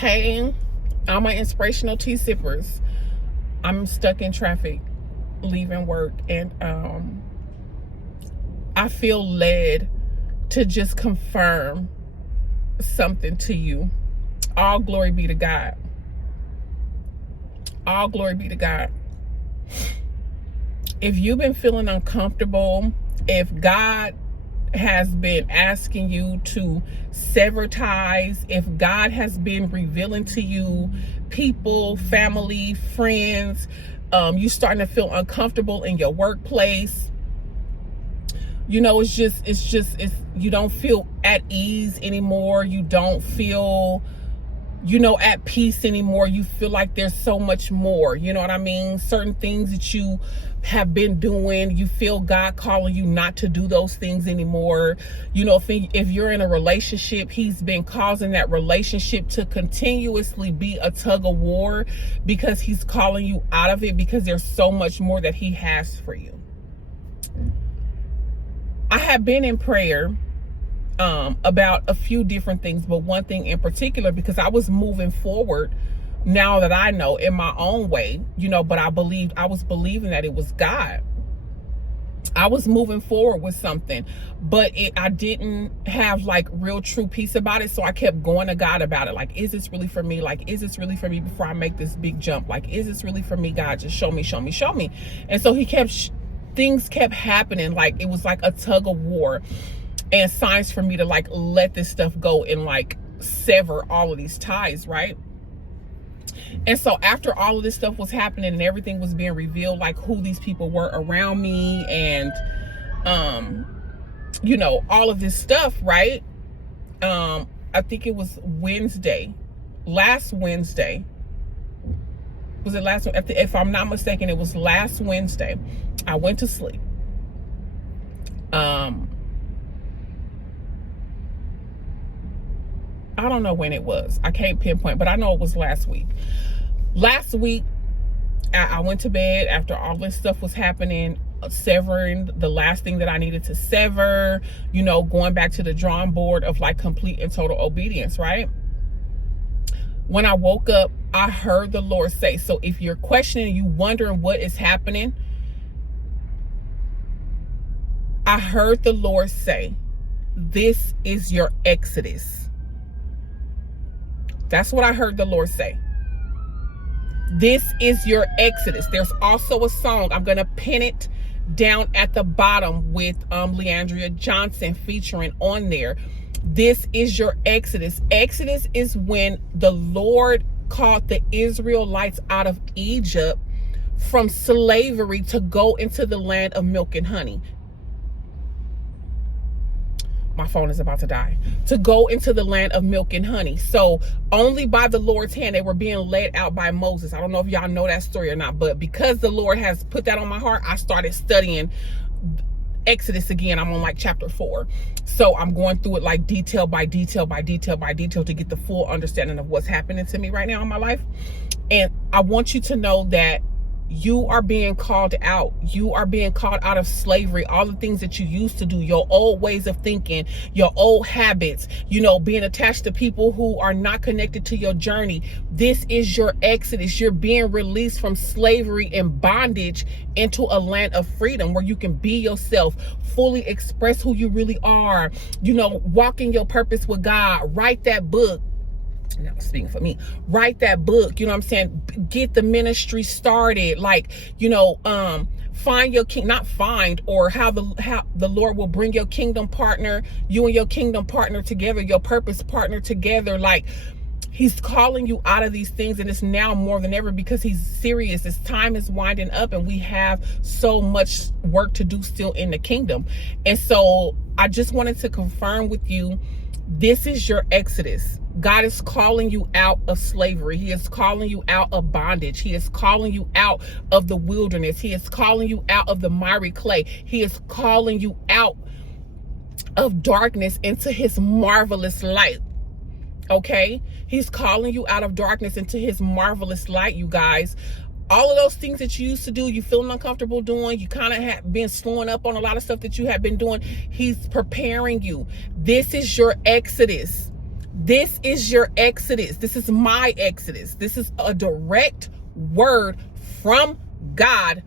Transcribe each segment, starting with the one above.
Hey, all my inspirational tea sippers. I'm stuck in traffic leaving work, and I feel led to just confirm something to you. All glory be to God. All glory be to God. If you've been feeling uncomfortable, if God has been asking you to sever ties, if God has been revealing to you people, family, friends, you starting to feel uncomfortable in your workplace, you know, it's you don't feel at ease anymore. You don't feel, at peace anymore. You feel like there's so much more, you know what I mean? Certain things that you have been doing, you feel God calling you not to do those things anymore. If you're in a relationship, he's been causing that relationship to continuously be a tug of war because he's calling you out of it, because there's so much more that he has for you. I have been in prayer about a few different things, but one thing in particular, because I was moving forward now that I know in my own way, but I was believing that it was God. I was moving forward with something, but I didn't have like real true peace about it. So I kept going to God about it. Like, is this really for me? Like, is this really for me before I make this big jump? Like, is this really for me? God, just show me, show me, show me. And so things kept happening. Like, it was like a tug of war and signs for me to like let this stuff go and like sever all of these ties, right? And so after all of this stuff was happening and everything was being revealed, like who these people were around me and all of this stuff, right? I think it was last Wednesday. Was it last? If I'm not mistaken, it was last Wednesday. I went to sleep. I don't know when it was. I can't pinpoint, but I know it was last week. Last week, I went to bed after all this stuff was happening, severing the last thing that I needed to sever, going back to the drawing board of like complete and total obedience, right? When I woke up, I heard the Lord say, so if you're questioning, you wondering what is happening, I heard the Lord say, this is your exodus. That's what I heard the Lord say. This is your exodus. There's also a song. I'm going to pin it down at the bottom with Leandria Johnson featuring on there. This is your exodus. Exodus is when the Lord called the Israelites out of Egypt from slavery to go into the land of milk and honey. My phone is about to die. To go into the land of milk and honey. So only by the Lord's hand, they were being led out by Moses. I don't know if y'all know that story or not, but because the Lord has put that on my heart, I started studying Exodus again. I'm on like chapter 4. So I'm going through it like detail by detail by detail by detail to get the full understanding of what's happening to me right now in my life. And I want you to know that you are being called out. You are being called out of slavery. All the things that you used to do, your old ways of thinking, your old habits, being attached to people who are not connected to your journey. This is your exodus. You're being released from slavery and bondage into a land of freedom where you can be yourself, fully express who you really are, walk in your purpose with God. Write that book. Now speaking for me, write that book, get the ministry started, find your king, not find, or how the Lord will bring your kingdom partner, you and your kingdom partner together, your purpose partner together. Like, he's calling you out of these things, and it's now more than ever because he's serious. His time is winding up and we have so much work to do still in the kingdom. And so I just wanted to confirm with you, this is your exodus. God is calling you out of slavery. He is calling you out of bondage. He is calling you out of the wilderness. He is calling you out of the miry clay. He is calling you out of darkness into his marvelous light. Okay? He's calling you out of darkness into his marvelous light, you guys. All of those things that you used to do, you feeling uncomfortable doing, you kind of have been slowing up on a lot of stuff that you have been doing. He's preparing you. This is your exodus. This is your exodus. This is my exodus. This is a direct word from God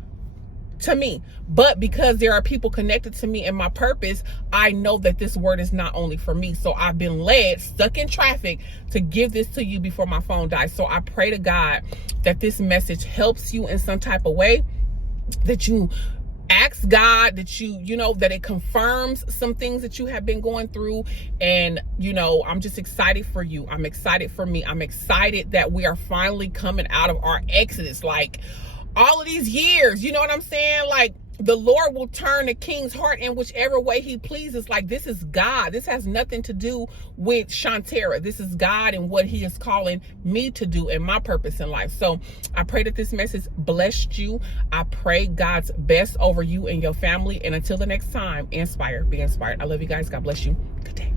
to me. But because there are people connected to me and my purpose, I know that this word is not only for me. So I've been led, stuck in traffic, to give this to you before my phone dies. So I pray to God that this message helps you in some type of way, that you ask God, that you know, that it confirms some things that you have been going through. And, you know, I'm just excited for you. I'm excited for me. I'm excited that we are finally coming out of our exodus. Like, all of these years, you know what I'm saying? Like, the Lord will turn the king's heart in whichever way he pleases. Like, this is God. This has nothing to do with Shantera. This is God and what he is calling me to do and my purpose in life. So I pray that this message blessed you. I pray God's best over you and your family. And until the next time, inspire, be inspired. I love you guys. God bless you. Good day.